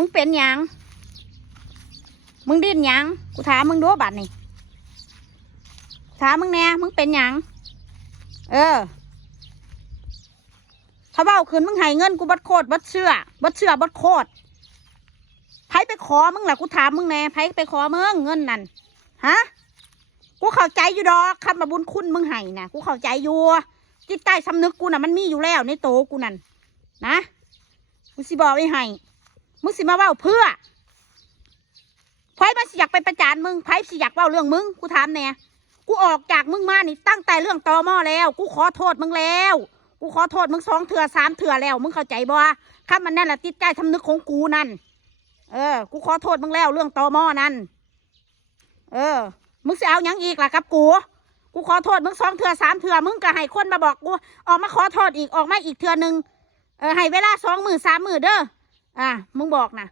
มึงเป็นยัง มึงดิ้นยัง กูถามมึงดูบัดนี่ถามมึงแน่ มึงเป็นยังเออถ้าเบ้าคืนมึงให้เงินกูบัดโคตรบัดเชื่อบัดเชื่อบัดโคตรไผไปขอมึงล่ะกูถามมึงแน่ไผไปขอมึงเงินนั่นฮะกูเข้าใจอยู่ดอกคำมาบุญคุณมึงให้นะกูเข้าใจอยู่จิตใต้สำนึกกูน่ะมันมีอยู่แล้วในโตกูนั่นนะกูสิบอกไว้ให้ มึงสิมาว้าเพื่อไผมาสิอยากไปประจานมึงไผสิอยากว้าเรื่องมึงกูถามแน่กูออกจากมึงมานี่ตั้งแต่เรื่องตอมอแล้ว กูขอโทษมึงแล้ว กูขอโทษมึงสองเถื่อสามเถื่อแล้ว มึงเข้าใจบ่ข้ามันนั่นแหละติดใจทำนึกของกูนั่น เออ กูขอโทษมึงแล้วเรื่องตอมอนั่น เออ มึงจะเอาหยังอีกล่ะกับกูกูขอโทษมึงสองเถื่อสามเถื่อมึงก็ให้คนมาบอกกูออกมาขอโทษอีกออกมาอีกเถื่อหนึ่งเออให้เวลาสองหมือสามหมือเด้อ อะมึงบอกนะ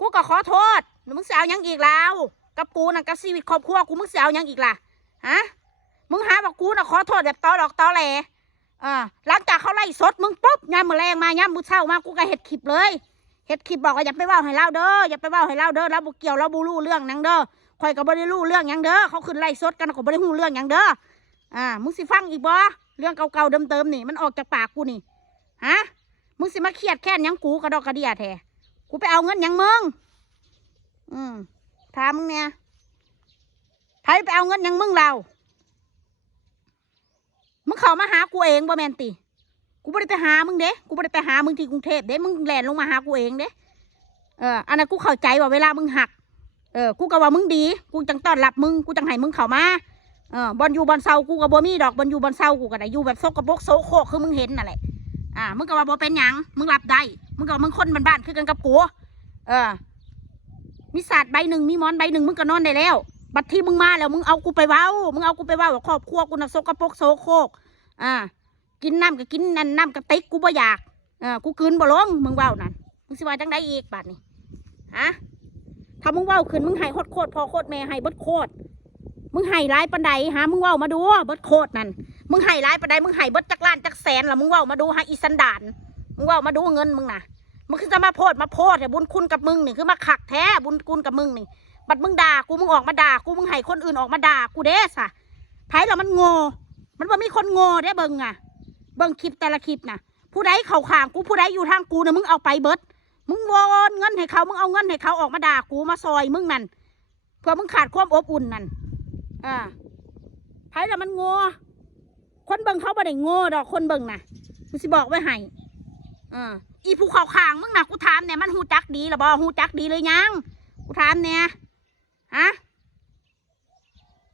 กูก็ขอโทษแล้วมึงจะเอาหยังอีกแล้วกับกูนะกับชีวิตครอบครัวกูมึงจะเอาหยังอีกล่ะฮะมึงหาบอกกูนะขอโทษแบบตอหลอกตอแหลอ่าหลังจากเขาไล่สดมึงปุ๊บยามมือแรงมายามมือเช้ามากูก็เห็ดคลิปเลยเห็ดคลิปบอกว่าอย่าไปว่าให้เล่าเด้ออย่าไปว่าให้เล่าเด้อเราบุเกี่ยวเราบูรู้เรื่องหยังเด้อคอยก็บ่ได้รู้เรื่องยังเด้อเขาขึ้นไล่สดกันก็บ่ได้รู้เรื่องยังเด้ออ่ามึงสิฟังอีกบ่เรื่องเก่าๆเดิมๆนี่ มันออกจากปากกูนี่ฮะ มึงสิมาเครียดแค้นยังกูกระดอกกระเดียแท้กูไปเอาเงินยังมึงอืมถามมึงเนี่ยใครไปเอาเงินยังมึงเรามึงเข้ามาหากูเองบ่แมนติ กูไม่ได้ไปหามึงเด้ กูไม่ได้ไปหามึงที่กรุงเทพเด้ มึงแลนลงมาหากูเองเด้ เออ อันนั้นกูเข้าใจว่าเวลามึงหัก เออ กูก็ว่ามึงดี กูจังต้อนรับมึง กูจังให้มึงเข้ามา เออบอลอยู่บอลเซากูก็บ่มีดอกบอลอยู่บอลเซากูก็ได้อยู่แบบโซกกระบกโซโคกคือมึงเห็นนั่นแหละ อ่ามึงก็ว่าบ่เป็นหยังมึงรับได้มึงก็มึงคนบ้านๆคือกันกับกูเออ มีศาสตร์ใบหนึ่งมีหมอนใบหนึ่งมึงก็นอนได้แล้ว บัดที่มึงมาแล้วมึงเอากูไปเว้า มึงเอากูไปเว้าว่าครอบครัวกูน่ะโซกระปกโซโคกอ่า กินน้ำก็กินนั่นน้ำกระติกกูบ่อยากเออกูคืนบ่ลงมึงเว้านั่นมึงสิว่าจังได้อีกบาดนี้ฮะถ้ามึงเว้าขึ้นมึงให้โคตรโคตรพอโคตรแม่ให้เบิดโคตรมึงให้ร้ายปันใดหามึงเว้ามาดูเบิดโคตรนั่น มึงให้ร้ายปันใดมึงให้เบิดจักล้านจักแสนละมึงว้ามาดูให้อีสันดาน มึงว้ามาดูเงินมึงน่ะมึงคือจะมาโพดมาโพดแต่บุญคุณกับมึงนี่คือมาขักแท้บุญคุณกับมึงนี่บัดมึงด่ากูมึงออกมาด่ากูมึงให้คนอื่นออกมาด่ากูเด้สะไผละมันโง่มันบ่ามีคนโง่เด้เบิ่งอะ เบิ่งคลิปแต่ละคลิปนะผู้ใดเข้าข้างกูผู้ใดอยู่ทางกูนะมึงเอาไปเบิดมึงวอนเงินให้เขามึงเอาเงินให้เขาออกมาด่ากูมาซอยมึงนั่นเพื่อมึงขาดความอบอุ่นนั่นอ่าไผละมันโง่ คนเบิ่งเขาบ่ได้โง่ดอกคนเบิ่งนะกูสิบอกไว้ให้อ่าอีผู้เขาขางมึงนะกูถามเนี่ยมันหูจักดีหรือบ่หูจักดีเลยยังกูถามเนี่ยฮะ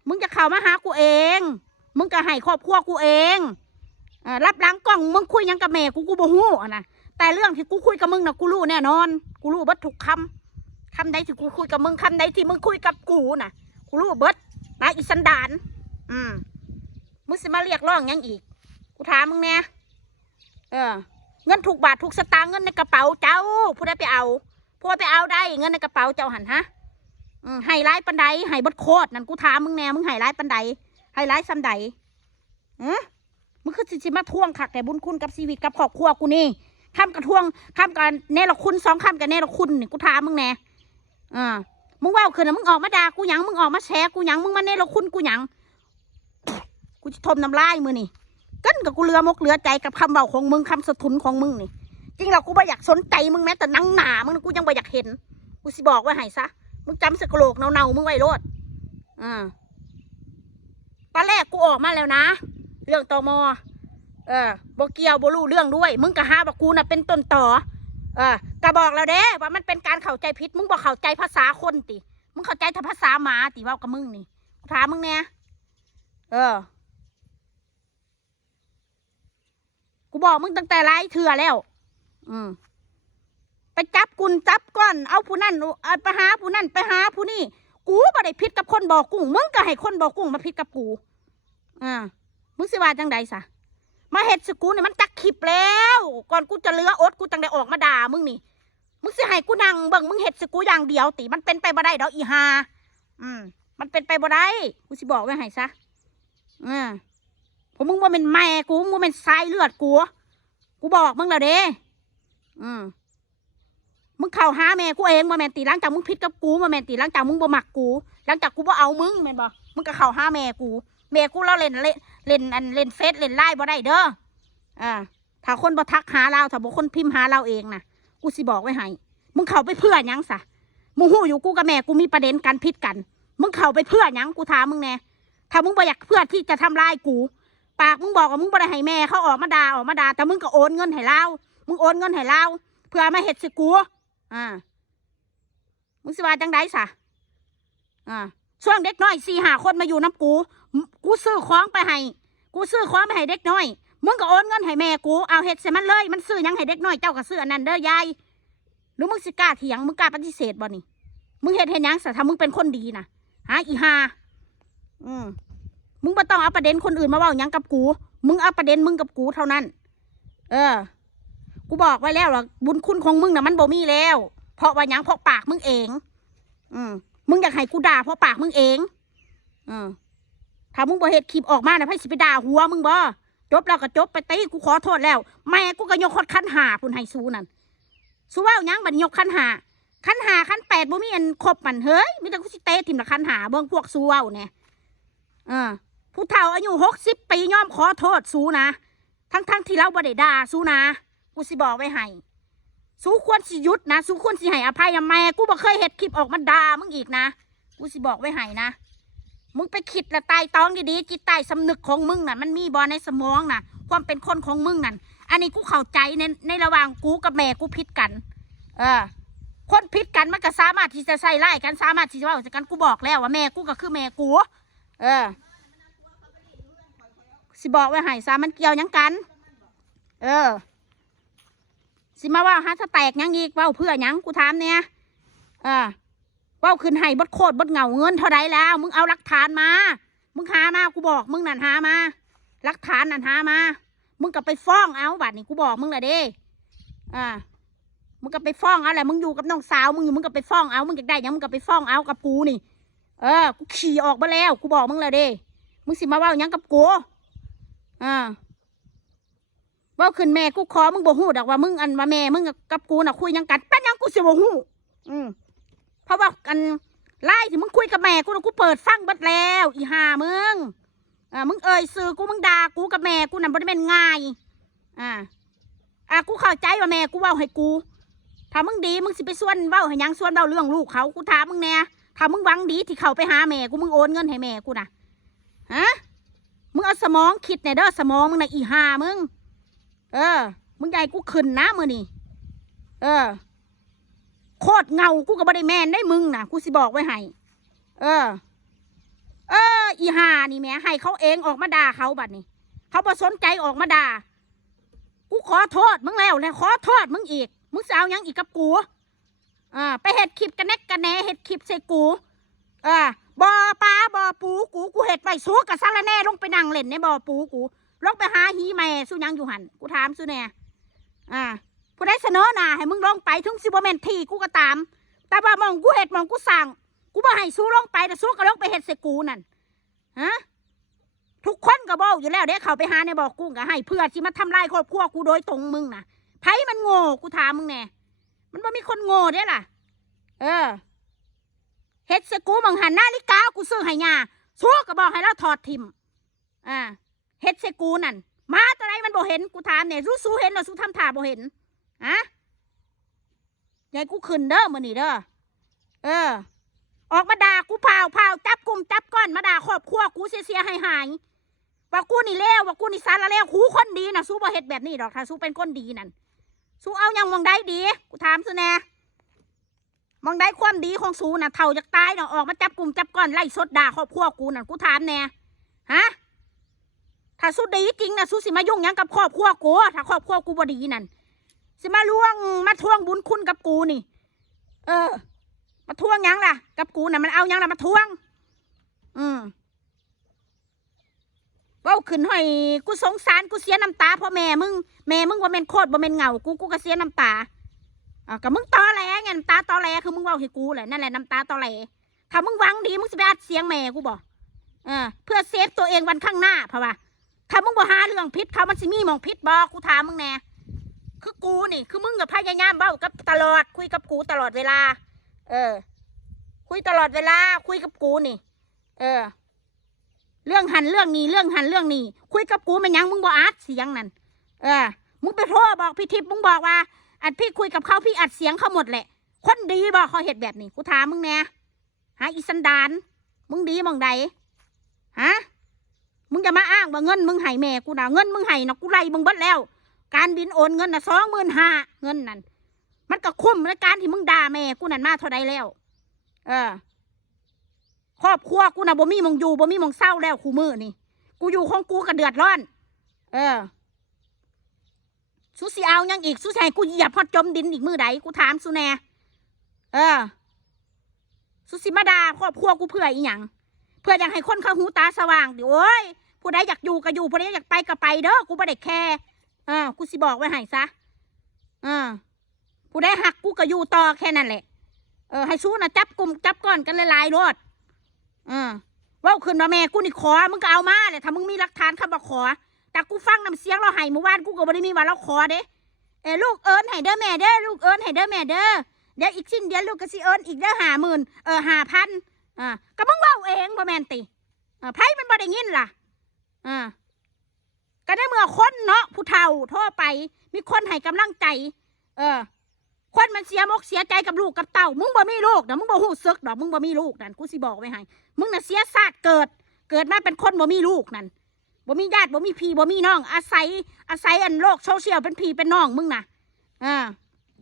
มึงจะเข้ามาหากูเอง มึงก็ให้ครอบครัวกูเองอ่ารับหลังกล้องมึงคุยยังกับแม่กูกูบ่ฮู้อะนะแต่เรื่องที่กูคุยกับมึงน่ะกูรู้แน่นอน กูรู้เบิดทุกคำคำใดที่กูคุยกับมึงคำใดที่มึงคุยกับกูน่ะกูรู้เบิดนะอีสันดาน อืม มึงสิมาเรียกร้องยังอีก กูถามมึงแน่เออ เงินถูกบาทถูกสตางค์เงินในกระเป๋าเจ้า ผู้ใดไปเอา ผู้ใดไปเอาได้ เงินในกระเป๋าเจ้าหันฮะอืมให้ร้ายปันใดให้บดโคตรนั่นกูถามมึงแน่มึงให้ร้ายปันใดให้ร้ายซ้ำใดอือมึงคือสิมาท่วงคักแต่บุญคุณกับชีวิตกับครอบครัวกูนี่คำกระท่วงคำกันเนรคุณสองคำกับเนรคุณนี่กูถามมึงแน่อ่ามึงว่าคืนนะมึงออกมาด่ากูยังมึงออกมาแชร์กูยังมึงมาเนรคุณกูยัง จะทมน้ำลายมือนี่กันกับกูเรือมกเรือใจกับคำเบาของมึงคำสะทุนของมึงนี่ จริงแล้วกูไม่อยากสนใจมึงแม้แต่นังหนามึงกูยังไม่อยากเห็น กูสิบอกไว้ให้ซะ มึงจำสกโลกเนาๆมึงไว้โลดอ่าตอนแรกกูออกมาแล้วนะ เรื่องตอมอเออบ่เกียวบ่รู้เรื่องด้วย มึงก็หาว่ากูน่ะเป็นต้นต่อ เออก็บอกแล้วเด้ว่ามันเป็นการเข้าใจผิด มึงบ่เข้าใจภาษาคนติ มึงเข้าใจแต่ภาษาหมาติว่ากับมึงนี่ถามมึงเนี่ยเออ กูบอกมึงตั้งแต่ไรเถื่อแล้ว อืม ไปจับกุนจับก้อน เอาผู้นั่นเอาไปหาผู้นั่นไปหาผู้นี่ กูบ่ได้ผิดกับคนบอกกุ้ง มึงก็ให้คนบอกกุ้งมาผิดกับกู อ่า มึงสิว่าจังใดซะมาเห็ดสกูเนี่ยมันจักคลิปแล้ว ก่อนกูจะเลืออดกูจังได้ออกมาด่ามึงนี่ มึงสิให้กูนั่งเบิ่งมึงเห็ดสกูอย่างเดียวติ มันเป็นไปบ่ได้ดอกอีหาอืม มันเป็นไปบ่ได้ กูสิบอกไว้ให้ซะอ่า ผมมึงว่าเป็นแม่กูมึงว่าเป็นสายเลือดกู กูบอกมึงแล้วเด้อืมมึงเข้าหาแม่กูเองบ่แม่นตีหลังจากมึงผิดกับกูบ่แม่นตีหลังจากมึงบ่มักกูหลังจากกูบ่เอามึงแม่นบ่มึงก็เข้าหาแม่กูแม่กูเราเล่นเล่นเล่นอันเล่นเฟซเล่นไลน์บ่ได้เด้ออ่าถ้าคนบ่ทักหาเราถ้าบ่คนพิมพ์หาเราเองนะกูสิบอกไว้ให้มึงเข้าไปเพื่อยังซะมึงหู้อยู่กูกับแม่กูมีประเด็นกันผิดกัน มึงเข้าไปเพื่อยังกูถามมึงแน่ถ้ามึงบ่อยากเพื่อที่จะทำลายกู ปากมึงบอกว่ามึงบ่ได้ให้แม่เขาออกมาด่าออกมาด่าแต่มึงก็โอนเงินให้เรามึงโอนเงินให้เราเพื่อมาเฮ็ดสิกูอ่ามึงสิว่าจังไดสะอ่าช่วงเด็กน้อยสี่หาคนมาอยู่น้ำกู กูซื้อของไปให้กูซื้อของไปให้เด็กน้อยมึงก็โอนเงินให้แม่กูเอาเฮ็ดใส่มันเลย มันซื้อยังให้เด็กน้อยเจ้าก็ซื้ออันนั้นเด้อยายหรือมึงสิกล้าเถียงมึงกล้าปฏิเสธบ่นี่มึงเฮ็ดเฮ็ดหยังสะถ้ามึงเป็นคนดีนะหาอีหาอืม มึงบ่ต้องเอาประเด็นคนอื่นมาเว้าหยังกับกู มึงเอาประเด็นมึงกับกูเท่านั้น เออ กูบอกไว้แล้วว่าบุญคุณของมึงน่ะมันบ่มีแล้ว เพราะว่ายังเพราะปากมึงเอง อืมมึงอยากให้กูด่าเพราะปากมึงเอง อืมถ้ามึงบ่เฮ็ดคลิปออกมาน่ะไผสิไปด่าหัวมึงบ่จบแล้วก็จบไปตีกูขอโทษแล้ว แม่กูก็ยกคดคันหาพุ่นให้สู้นั่นสู้ว่ายังบัดยกคันหาคันหาคันแปดบ่มีอันครบมันเฮ้ยมีแต่กูสิเตะทิ่มละคันหาเบิ่งพวกสู้ว้าเนี่ยเออ ผู้เฒ่าอายุหกสิบปียอมขอโทษสู้นะ ทั้งๆทที่เราบ่ได้ด่าสู้นะ กูสิบอกไว้ให้ สู้ควรสิหยุดนะ สู้ควรสิให้อภัยนะแม่กูบ่เคยเห็ดคลิปออกมาด่ามึงอีกนะ กูสิบอกไว้ให้นะ มึงไปคิดละตายตองดีๆจิตใต้สำนึกของมึงน่ะ มันมีบอในสมองน่ะ ความเป็นคนของมึงนั่น อันนี้กูเข้าใจในในระหว่างกูกับแม่กูผิดกัน เออคนผิดกันมันก็สามารถที่จะใส่ไล่กันสามารถที่จะว่ากันกูบอกแล้วว่าแม่กูก็คือแม่กู เออ สิบอกไว้ให้ซามันเกี่ยวยังกัน เออ สิมาว่าฮะถ้าแตกยังอีกเว้าเพื่อยังกูถามเนี่ยเออเว้าขึ้นให้บดโคตรบดเหงาเงินเท่าไรแล้ว มึงเอาหลักฐานมา มึงหามากูบอก มึงนั่นหามาหลักฐานนั่นหามา มึงก็ไปฟ้องเอาบัดนี่กูบอกมึงละเด้อ่ามึงก็ไปฟ้องเอาแหละมึงอยู่กับน้องสาวมึงอยู่มึงก็ไปฟ้องเอามึงอยากได้ยังมึงก็ไปฟ้องเอากับกูนี่ เออ กูขี่ออกมาแล้ว กูบอกมึงและเด้ มึงสิมาว่าหยังกับกู อ่าเว่าขึ้นแม่กูขอมึงบ่ฮู้ดอกว่ามึงอันว่าแม่มึงกับกูน่ะคุยยังกันเป็นยังกูสิบ่ฮู้อืมเพราะว่าอันไล่ที่มึงคุยกับแม่กูน่ะกูเปิดฟังบัดแล้ว อีห่ามึงอ่ามึงเอ่ยสื่อกูมึงด่ากูกับแม่กูน่ะบ่ได้แม่นง่ายอ่าอ่ากูเข้าใจว่าแม่กูเว้าให้กูถ้ามึงดีมึงสิไปส่วนเว้าให้ยังส่วนเว้าเรื่องลูกเขากูถามมึงแน่ถ้ามึงหวังดีที่เขาไปหาแม่กูมึงโอนเงินให้แม่กูน่ะฮะ มึงเอาสมองคิดในอยเด้อสมองมึงในะอีหามึง เออ มึงใหญ่กูขึ้นนะมือนี่เออ โคตรเงากูก็บ่ได้แมนได้มึงนะกูสิบอกไว้ให้เออ เออ อีหานี่แม่ให้เขาเองออกมาด่าเขาบัดนี้ เขาบ่สนใจออกมาด่ากูขอโทษมึงแล้วแล้วขอโทษมึงอีก มึงจะเอายังอีกกับกูอ่าไปเห็ดคลิปกันแนกกันแหนเห็ดคลิปใส่กูอ่า บ่อปลาบ่อปูกูกูเห็ดไปสู้กับสารแน่ลงไปนั่งเล่นในบ่อปูกูลงไปหาฮีแม่สู้ยังอยู่หันกูถามสู้แน่อ่าผู้ได้เสนอหน้าให้มึงลงไปถึงสิบแมนทีกูก็ตาม แต่ว่ามองกูเห็ดมองกูสั่งกูบ่ให้สู้ลงไปแต่สู้ก็ลงไปเห็ดใส่กูนั่นฮะทุกคนก็บอกอยู่แล้วเด้เขาไปหาในบ่อกกูก็ให้ เพื่อที่มาทำลายครอบครัวกูโดยตรงมึงนะไผมันโง่กูถามมึงแน่มันบ่มีคนโง่เด้ล่ะ เออ เฮ็ดสกูมองหันนาฬิกากูซื้อให้ยาสู้ก็บอกให้เราถอดทิมอ่าเฮ็ดสกูนั่นมาตัวไหนมันบ่เห็นกูถามเนี่ยสู้สู้เห็นหรือสู้ทำท่าบ่เห็นอะยายกูขึ้นเด้อมื้อนี้เด้อเออ ออกมาด่ากูเผาเผาจับกลุ่มจับก้อนมาด่าครอบครัวกูเสียเสียหายหายว่ากูนี่เลวว่ากูนี่สารเลวกูคนดีนะสู้บ่เฮ็ดแบบนี้ดอกถ้าสู้เป็นคนดีนั่นสู้เอายังมองได้ดี กูถามสู้แน่ มองได้ความดีของสูน่ะเท่าจากตายเนาะออกมาจับกลุ่มจับก้อนไล่สดด่าครอบครัวกูนั่นกูถามแน่ฮะถ้าสู้ดีจริงนะสู้สิมายุ่งยังกับครอบครัวกูถ้าครอบครัวกูบ่ดีนั่นสิมาล่วงมาทวงบุญคุณกับกูนี่ เออ มาทวงยังล่ะ กับกูน่ะมันเอายังล่ะมาทวง อืมเว้าขึ้นห้อยกูสงสารกูเสียน้ำตาเพราะแม่มึงแม่มึงว่าแม่นโคตรบ่แม่นเหงากูกูก็เสียน้ำตา อ่ากับมึงตอแหลไงน้ำตาตอแหลคือมึงเว้าให้กูแหละนั่นแหละน้ำตาตอแหลถ้ามึงหวังดีมึงสิไปอัดเสียงแม่กูบ่เออเพื่อเซฟตัวเองวันข้างหน้าเพราะว่าถ้ามึงบ่หาเรื่องพิษเขามันสิมีหมองพิษบ่กูถามมึงแน่คือกูนี่คือมึงกับพยายามเบ้ากับตลอดคุยกับกูตลอดเวลา เออ คุยตลอดเวลา คุยกับกูนี่ เออ เรื่องหันเรื่องนี้เรื่องหันเรื่องนี้คุยกับกูมันยังมึงบ่อัดเสียงนั่นเออมึงไปโทรบอกพี่ทิพย์มึงบอกว่า อัดพี่คุยกับเขาพี่อัดเสียงเขาหมดแหละ คนดีบอกเขาเห็ดแบบนี้กูถามมึงแน่ฮะอีสันดานมึงดีมองใดฮะมึงจะมาอ้างว่าเงินมึงให้แม่กูนะเงินมึงให้นะกูไล่มึงเบิดแล้ว การบินโอนเงินนะสองหมื่นห้าเงินนั่นมันก็คุ้มในการที่มึงด่าแม่กูนั่นมาเท่าใดแล้ว เออ ครอบครัวกูนะบ่มีมองอยู่บ่มีมองเศร้าแล้วคูมือนี่ กูอยู่ของกูก็เดือดร้อน เออ สุสิเอายังอีกสุสิให้กูเหยียบพอดจมดินอีกมือใดกูถามสุแน่เออ สุสิมาดาครอบครัวกูเพื่ออีหยังเพื่ออยากให้คนเขาหูตาสว่างดิโอ้ยผู้ใดอยากอยู่ก็อยู่ผู้ใดอยากไปก็ไปเด้อกูไม่ได้แคร์อ่ากูสิบอกไว้ให้ซะอ่าผู้ใดหักกูก็อยู่ต่อแค่นั้นแหละเออให้สู้นะจับกลุ่มจับก้อนกันหลายๆรถอ่าว่าขึ้นมาแม่กูนี่ขอมึงก็เอามาเลยถ้ามึงมีหลักฐานคำว่าขอ แต่กูฟังน้ำเสียงเราให้เมื่อวานกูก็ไม่ได้มีว่าเราขอเด้เออลูกเอิญให้เด้อแม่เด้อลูกเอิญให้เด้อแม่เด้อเดี๋ยวอีกสิ้นเดือนลูกก็สิเอิญอีกเด้อห้าหมื่นเออห้าพันอ่าก็มึงเว่าเองบ่แมนติอ่าไพ่มันบ่ได้ยินล่ะอ่าก็ได้เมื่อคนเนาะผู้เฒ่าทั่วไป มีคนให้กำลังใจ เออ คนมันเสียมกเสียใจกับลูกกับเต่ามึงบ่มีลูกนะมึงบ่หูซึกดอกมึงบ่มีลูกนั่นกูสิบอกไว้ให้มึงน่ะเสียศาสตร์เกิด เกิดมาเป็นคนบ่มีลูกนั่น บ่มีญาติบ่มีพี่บ่มีน้อง อาศัย อาศัยอันโลกโซเชียลเป็นพี่เป็นน้องมึงนะอ่า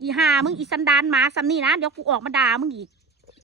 อีห่ามึงอีสันดานหมาสันนี่นะเดี๋ยวกูออกมาด่ามึงอีก